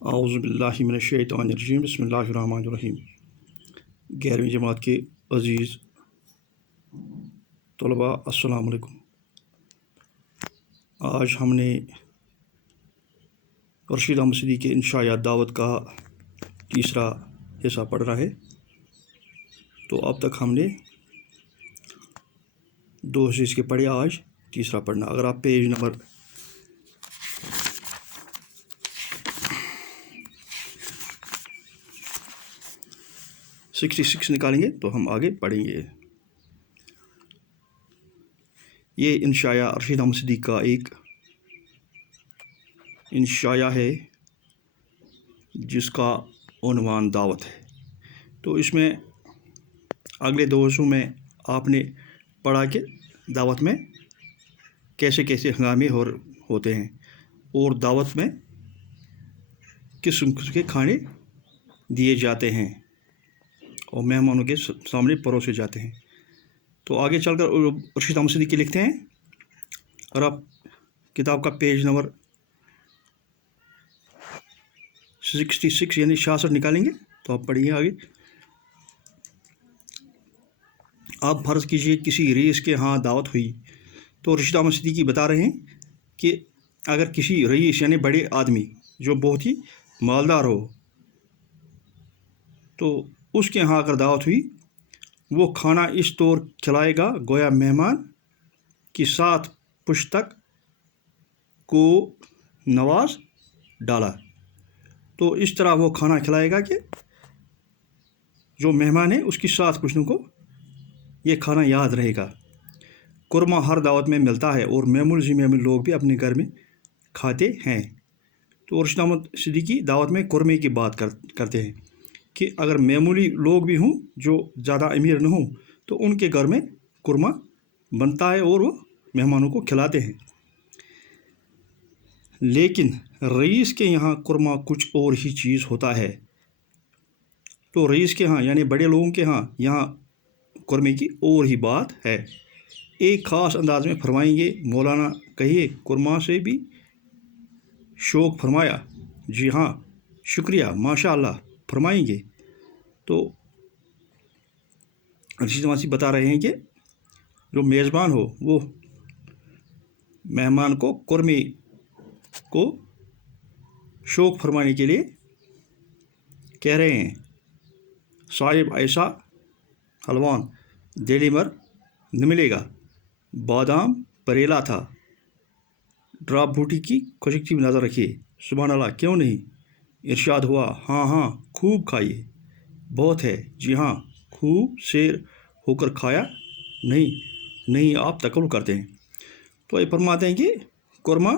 اعوذ باللہ من الشیطان الرجیم بسم اللہ الرحمن الرحیم۔ 11ویں جماعت کے عزیز طلباء السلام علیکم۔ آج ہم نے رشید احمد صدیقی کے انشایات دعوت کا تیسرا حصہ پڑھنا ہے۔ تو اب تک ہم نے 2 حصے اس کے پڑھے، آج تیسرا پڑھنا۔ اگر آپ پیج نمبر 66 نکالیں گے تو ہم آگے پڑھیں گے۔ یہ انشاء رشید احمد صدیقی کا ایک انشاء ہے جس کا عنوان دعوت ہے۔ تو اس میں اگلے 2 حصوں میں آپ نے پڑھا کہ دعوت میں کیسے کیسے ہنگامے ہوتے ہیں اور دعوت میں کس قسم کے کھانے دیے جاتے ہیں اور مہمانوں کے سامنے پروسے جاتے ہیں۔ تو آگے چل کر رشید احمد صدیقی لکھتے ہیں، اور آپ کتاب کا پیج نمبر 66 یعنی 66 نکالیں گے تو آپ پڑھیں گے آگے۔ آپ فرض کیجئے کسی رئیس کے ہاں دعوت ہوئی، تو رشید احمد صدیقی بتا رہے ہیں کہ اگر کسی رئیس یعنی بڑے آدمی جو بہت ہی مالدار ہو، تو اس کے ہاں اگر دعوت ہوئی، وہ کھانا اس طور کھلائے گا گویا مہمان کی 7 پشتک کو نواز ڈالا۔ تو اس طرح وہ کھانا کھلائے گا کہ جو مہمان ہے اس کی 7 پشتوں کو یہ کھانا یاد رہے گا۔ قورمہ ہر دعوت میں ملتا ہے اور معمولی سے لوگ بھی اپنے گھر میں کھاتے ہیں۔ تو رشید احمد صدیقی دعوت میں قورمے کی بات کرتے ہیں کہ اگر معمولی لوگ بھی ہوں جو زیادہ امیر نہ ہوں، تو ان کے گھر میں قورمہ بنتا ہے اور وہ مہمانوں کو کھلاتے ہیں۔ لیکن رئیس کے یہاں قورمہ کچھ اور ہی چیز ہوتا ہے۔ تو رئیس کے ہاں یعنی بڑے لوگوں کے ہاں یہاں قورمے کی اور ہی بات ہے۔ ایک خاص انداز میں فرمائیں گے، مولانا کہیے قورمہ سے بھی شوق فرمایا؟ جی ہاں شکریہ ماشاء اللہ فرمائیں گے۔ تو رشید احمد صدیقی بتا رہے ہیں کہ جو میزبان ہو وہ مہمان کو قورمے کو شوق فرمانے کے لیے کہہ رہے ہیں، صاحب ایسا حلوان دہلی مر نہ ملے گا، بادام پریلا تھا، ڈراپ بوٹی کی خشکی میں نظر رکھیے، سبحان اللہ کیوں نہیں؟ ارشاد ہوا ہاں خوب کھائیے، بہت ہے، جی ہاں خوب سیر ہو کر کھایا نہیں آپ تکبر کرتے ہیں۔ تو یہ فرماتے ہیں کہ قورمہ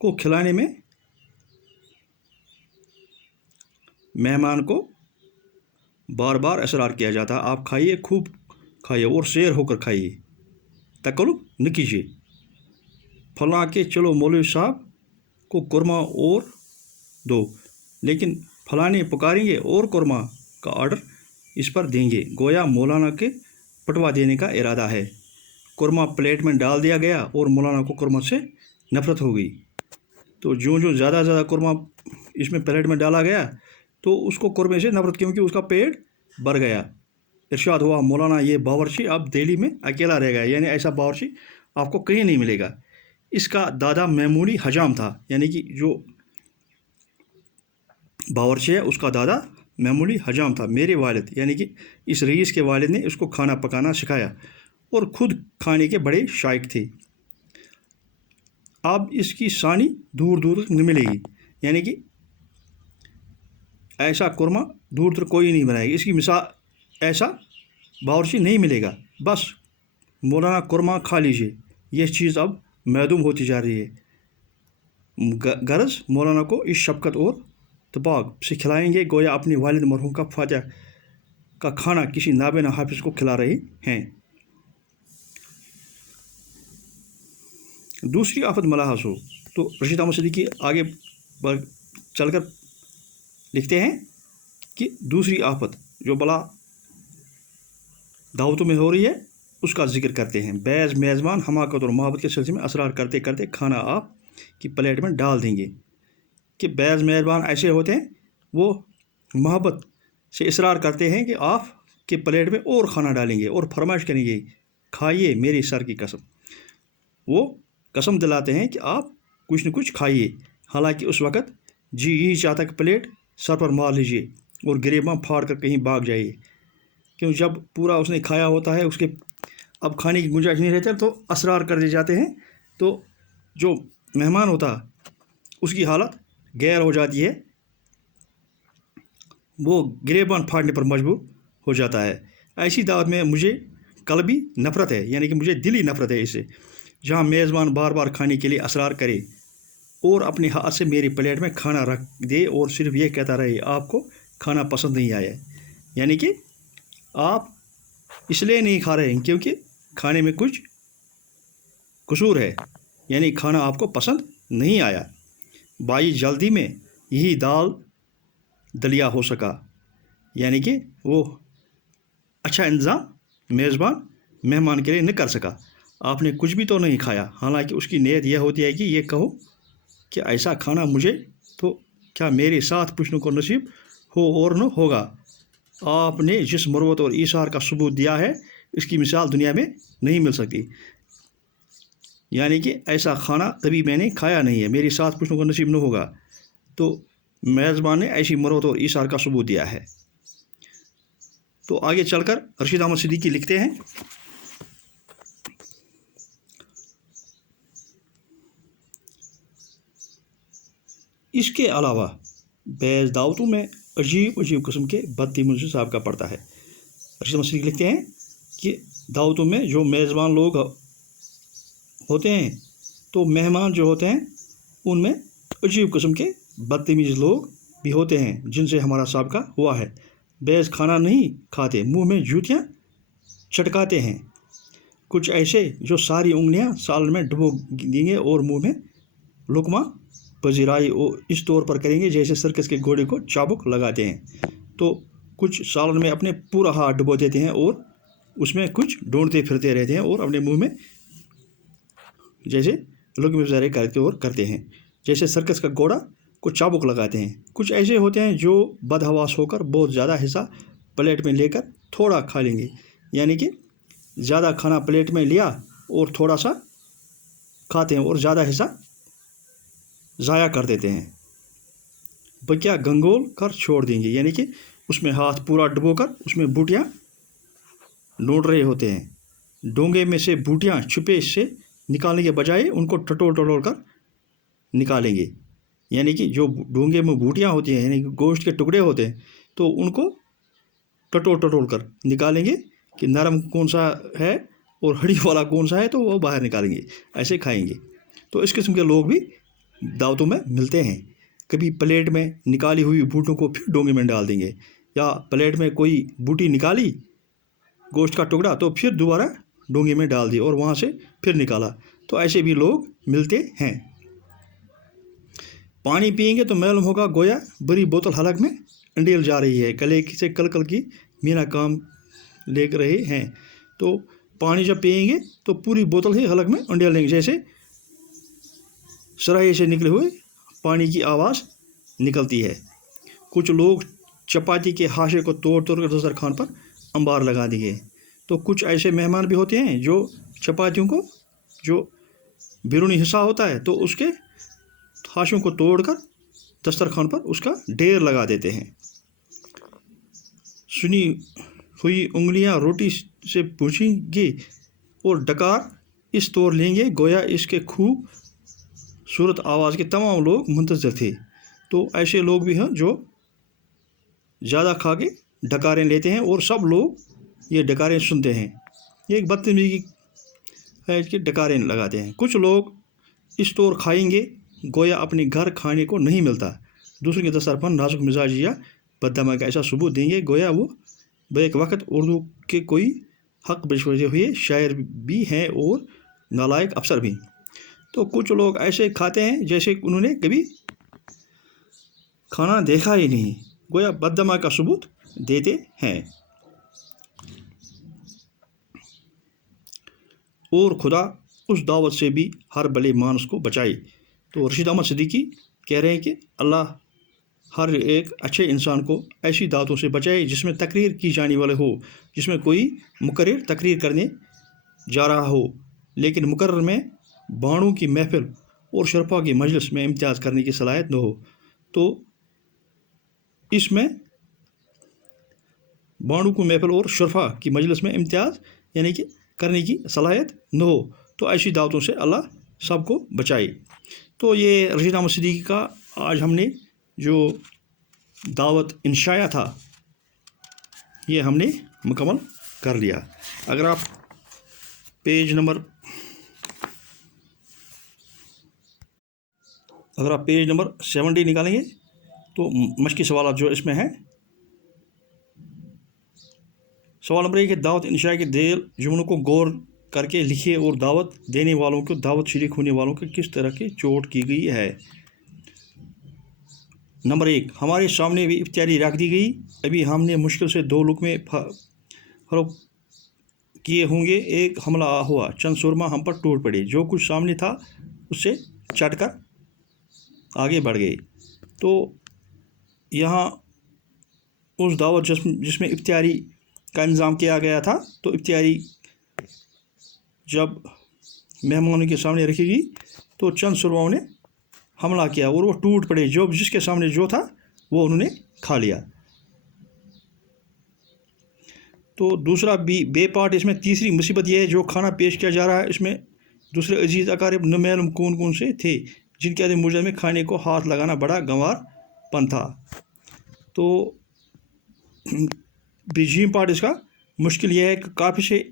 کو کھلانے میں مہمان کو بار بار اصرار کیا جاتا ہے، آپ کھائیے، خوب کھائیے اور سیر ہو کر کھائیے، تکلف نہ کیجیے۔ فلاں کے چلو مولوی صاحب کو قورمہ اور دو، لیکن فلانے پکاریں گے اور قورمہ کا آرڈر اس پر دیں گے، گویا مولانا کے پٹوا دینے کا ارادہ ہے۔ قورمہ پلیٹ میں ڈال دیا گیا اور مولانا کو قورمہ سے نفرت ہو گئی۔ تو جو زیادہ قورمہ اس میں پلیٹ میں ڈالا گیا تو اس کو قورمے سے نفرت، کیونکہ اس کا پیٹ بھر گیا۔ ارشاد ہوا مولانا یہ باورچی اب دہلی میں اکیلا رہ گیا، یعنی ایسا باورچی آپ کو کہیں نہیں ملے گا۔ اس کا دادا معمولی حجام تھا، یعنی کہ جو باورچی ہے اس کا دادا معمولی حجام تھا، میرے والد یعنی کہ اس رئیس کے والد نے اس کو کھانا پکانا سکھایا اور خود کھانے کے بڑے شائق تھے۔ اب اس کی ثانی دور تک نہ ملے گی، یعنی کہ ایسا قورمہ دور تک کوئی نہیں بنائے گا، اس کی مثال ایسا باورچی نہیں ملے گا۔ بس مولانا قورمہ کھا لیجیے، یہ چیز اب معدوم ہوتی جا رہی ہے۔ غرض مولانا کو اس شفقت اور اتفاق سے کھلائیں گے گویا اپنے والد مرحوم کا فاتحہ کا کھانا کسی نابینا حافظ کو کھلا رہے ہیں۔ دوسری آفت ملاحظ ہو۔ تو رشید احمد صدیقی آگے چل کر لکھتے ہیں کہ دوسری آفت جو بلا دعوتوں میں ہو رہی ہے اس کا ذکر کرتے ہیں۔ بعض میزبان حماقت اور محبت کے سلسلے میں اسرار کرتے کھانا آپ کی پلیٹ میں ڈال دیں گے. کہ بعض میزبان ایسے ہوتے ہیں وہ محبت سے اصرار کرتے ہیں کہ آپ کے پلیٹ میں اور کھانا ڈالیں گے اور فرمائش کریں گے کھائیے میری سر کی قسم. وہ قسم دلاتے ہیں کہ آپ کچھ نہ کچھ کھائیے، حالانکہ اس وقت جی یہی چاہتا کہ پلیٹ سر پر مار لیجیے اور گریباں پھاڑ کر کہیں بھاگ جائیے. کیوں جب پورا اس نے کھایا ہوتا ہے، اس کے اب کھانے کی گنجائش نہیں رہتی تو اصرار کر دی جاتے ہیں، تو جو مہمان ہوتا اس کی حالت غیر ہو جاتی ہے، وہ گریبان پھاڑنے پر مجبور ہو جاتا ہے. ایسی دعوت میں مجھے قلبی نفرت ہے، یعنی کہ مجھے دلی نفرت ہے اس سے، جہاں میزبان بار بار کھانے کے لیے اصرار کرے اور اپنے ہاتھ سے میری پلیٹ میں کھانا رکھ دے اور صرف یہ کہتا رہے آپ کو کھانا پسند نہیں آیا. یعنی کہ آپ اس لیے نہیں کھا رہے ہیں کیونکہ کھانے میں کچھ قصور ہے، یعنی کھانا آپ کو پسند نہیں آیا. بھائی جلدی میں یہی دال دلیا ہو سکا، یعنی کہ وہ اچھا انتظام میزبان مہمان کے لیے نہ کر سکا. آپ نے کچھ بھی تو نہیں کھایا، حالانکہ اس کی نیت یہ ہوتی ہے کہ یہ کہو کہ ایسا کھانا مجھے تو کیا میرے ساتھ پوچھنے کو نصیب ہو اور نہ ہوگا. آپ نے جس مروت اور ایثار کا ثبوت دیا ہے اس کی مثال دنیا میں نہیں مل سکتی. یعنی کہ ایسا کھانا کبھی میں نے کھایا نہیں ہے، میرے ساتھ پوچھنے کو نصیب نہ ہوگا. تو میزبان نے ایسی مروت اور ایثار کا ثبوت دیا ہے. تو آگے چل کر رشید احمد صدیقی لکھتے ہیں، اس کے علاوہ بعض دعوتوں میں عجیب قسم کے بدتمیزی ضابطہ پڑتا ہے. رشید احمد صدیقی لکھتے ہیں کہ دعوتوں میں جو میزبان لوگ ہوتے ہیں تو مہمان جو ہوتے ہیں ان میں عجیب قسم کے بدتمیز لوگ بھی ہوتے ہیں جن سے ہمارا سابقہ ہوا ہے. بعض کھانا نہیں کھاتے، منہ میں جوتیاں چٹکاتے ہیں. کچھ ایسے جو ساری انگلیاں سالن میں ڈبو دیں گے اور منہ میں لقمہ پذیرائی اس طور پر کریں گے جیسے سرکس کے گھوڑے کو چابک لگاتے ہیں. تو کچھ سالن میں اپنے پورا ہاتھ ڈبو دیتے ہیں اور اس میں کچھ ڈھونڈتے پھرتے رہتے ہیں اور اپنے منہ میں جیسے لقمہ پذیرائی کرتے ہیں جیسے سرکس کا گھوڑا کو چابک لگاتے ہیں. کچھ ایسے ہوتے ہیں جو بدحواس ہو کر بہت زیادہ حصہ پلیٹ میں لے کر تھوڑا کھا لیں گے، یعنی کہ زیادہ کھانا پلیٹ میں لیا اور تھوڑا سا کھاتے ہیں اور زیادہ حصہ ضائع کر دیتے ہیں. بکیا گنگول کر چھوڑ دیں گے، یعنی کہ اس میں ہاتھ پورا ڈبو کر اس میں بوٹیاں ڈھونڈ رہے ہوتے ہیں. ڈونگے میں سے بوٹیاں چھپے سے نکالنے کے بجائے ان کو ٹٹول کر نکالیں گے. یعنی کہ جو ڈونگے میں بوٹیاں ہوتی ہیں، یعنی کہ گوشت کے ٹکڑے ہوتے ہیں، تو ان کو ٹٹول کر نکالیں گے کہ نرم کون سا ہے اور ہڈی والا کون سا ہے، تو وہ باہر نکالیں گے، ایسے کھائیں گے. تو اس قسم کے لوگ بھی دعوتوں میں ملتے ہیں. کبھی پلیٹ میں نکالی ہوئی بوٹوں کو پھر ڈونگے میں ڈال دیں گے، یا پلیٹ میں کوئی بوٹی نکالی گوشت کا ٹکڑا تو پھر دوبارہ ڈونگے میں ڈال دی اور وہاں سے پھر نکالا. تو ایسے بھی لوگ ملتے ہیں. پانی پئیں گے تو معلوم ہوگا گویا بری بوتل حلق میں انڈیل جا رہی ہے، گلے سے کل کی مینا کام لے رہے ہیں. تو پانی جب پئیں گے تو پوری بوتل ہی حلق میں انڈیل لیں گے، جیسے سراہی سے نکلے ہوئے پانی کی آواز نکلتی ہے. کچھ لوگ چپاتی کے حاشے کو توڑ کر دسترخوان پر انبار لگا دیں گے. تو کچھ ایسے مہمان بھی ہوتے ہیں جو چپاتیوں کو جو بیرونی حصہ ہوتا ہے تو اس کے حاشوں کو توڑ کر دسترخوان پر اس کا ڈھیر لگا دیتے ہیں. سنی ہوئی انگلیاں روٹی سے پوچھیں گے اور ڈکار اس طور لیں گے گویا اس کے خوب صورت آواز کے تمام لوگ منتظر تھے. تو ایسے لوگ بھی ہیں جو زیادہ کھا کے ڈکاریں لیتے ہیں اور سب لوگ یہ ڈکاریں سنتے ہیں. یہ ایک بدتمیزی ہے کہ ڈکاریں لگاتے ہیں. کچھ لوگ اس طور کھائیں گے گویا اپنے گھر کھانے کو نہیں ملتا. دوسروں کے دسترخوان نازک مزاج یا بددماغی کا ایسا ثبوت دیں گے گویا وہ بیک وقت اردو کے کوئی حق بجے ہوئے شاعر بھی ہیں اور نالائق افسر بھی. تو کچھ لوگ ایسے کھاتے ہیں جیسے انہوں نے کبھی کھانا دیکھا ہی نہیں، گویا بددماغی کا ثبوت دیتے ہیں. اور خدا اس دعوت سے بھی ہر بھلے مانس کو بچائے تو رشید احمد صدیقی کہہ رہے ہیں کہ اللہ ہر ایک اچھے انسان کو ایسی دعوتوں سے بچائے جس میں تقریر کی جانے والے ہو، جس میں کوئی مقرر تقریر کرنے جا رہا ہو لیکن مقرر میں بانڈوں کی محفل اور شرفا کی مجلس میں امتیاز کرنے کی صلاحیت نہ ہو۔ تو اس میں بانڈوں کی محفل اور شرفا کی مجلس میں امتیاز یعنی کہ کرنے کی صلاحیت نہ ہو، تو ایسی دعوتوں سے اللہ سب کو بچائے۔ تو یہ رشید احمد صدیقی کا آج ہم نے جو دعوت انشاء تھا یہ ہم نے مکمل کر لیا۔ اگر آپ پیج نمبر 70 نکالیں گے تو مشقی سوالات جو اس میں ہیں، سوال نمبر 1 کہ دعوت انشاء کے دیر جملوں کو غور کر کے لکھیے اور دعوت دینے والوں کو دعوت شریک ہونے والوں کو کس طرح کی چوٹ کی گئی ہے۔ نمبر 1 ہمارے سامنے بھی افطاری رکھ دی گئی، ابھی ہم نے مشکل سے 2 لقمے فروخت کیے ہوں گے، ایک حملہ ہوا، چند سرما ہم پر ٹوٹ پڑے، جو کچھ سامنے تھا اس سے چٹ کر آگے بڑھ گئے۔ تو یہاں اس دعوت جس میں افطاری کا انتظام کیا گیا تھا، تو افطاری جب مہمانوں کے سامنے رکھی گئی تو چند سرماؤں نے حملہ کیا اور وہ ٹوٹ پڑے، جو جس کے سامنے جو تھا وہ انہوں نے کھا لیا۔ تو دوسرا بے پارٹ اس میں تیسری مصیبت یہ ہے جو کھانا پیش کیا جا رہا ہے اس میں دوسرے عزیز اقارب نہ معلوم کون سے تھے جن کے موجود میں کھانے کو ہاتھ لگانا بڑا گنوار پن تھا۔ تو جیم پارٹ اس کا مشکل یہ ہے کہ کافی سے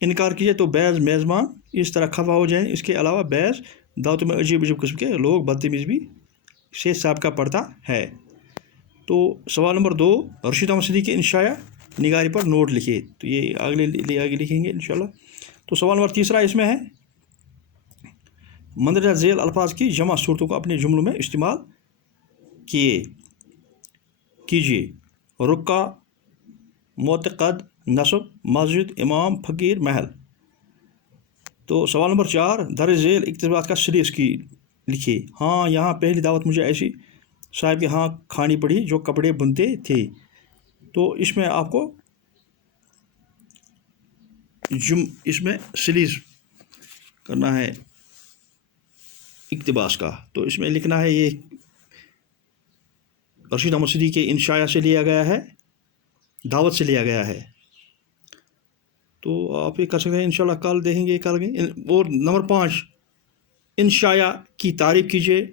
انکار کیجیے تو بعض میزبان اس طرح خفا ہو جائیں، اس کے علاوہ بعض دعوتوں میں عجیب قسم کے لوگ بدتمیز بھی سے سابقہ پڑتا ہے۔ تو سوال نمبر 2 رشید احمد صدیقی انشاء نگاری پر نوٹ لکھیے، تو یہ آگے لکھیں گے انشاءاللہ۔ تو سوال نمبر 3 اس میں ہے مندرجہ ذیل الفاظ کی جمع صورتوں کو اپنے جملوں میں استعمال کیجیے۔ رکع، معتقد، نصب، مسجد، امام، فقیر، محل۔ تو سوال نمبر 4 درج ذیل اقتباس کا سریس کی لکھیے۔ ہاں یہاں پہلی دعوت مجھے ایسی صاحب کے ہاں کھانی پڑی جو کپڑے بنتے تھے۔ تو اس میں آپ کو اس میں سلیز کرنا ہے اقتباس کا، تو اس میں لکھنا ہے یہ رشید احمد صدیقی کے انشاء سے لیا گیا ہے، دعوت سے لیا گیا ہے۔ تو آپ یہ کر سکتے ہیں انشاءاللہ، کل دیکھیں گے کل۔ اور نمبر 5 انشاء کی تعریف کیجیے،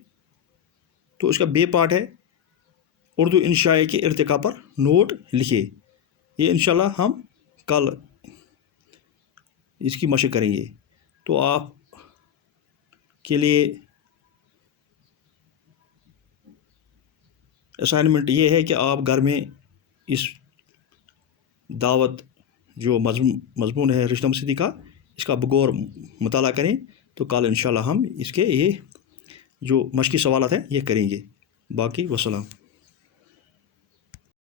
تو اس کا بے پارٹ ہے اردو انشاء کے ارتقاء پر نوٹ لکھیے۔ یہ انشاءاللہ ہم کل اس کی مشق کریں گے۔ تو آپ کے لیے اسائنمنٹ یہ ہے کہ آپ گھر میں اس دعوت جو مضمون ہے رشید احمد صدیقی کا، اس کا بغور مطالعہ کریں، تو کل انشاءاللہ ہم اس کے یہ جو مشقی سوالات ہیں یہ کریں گے۔ باقی وسلام۔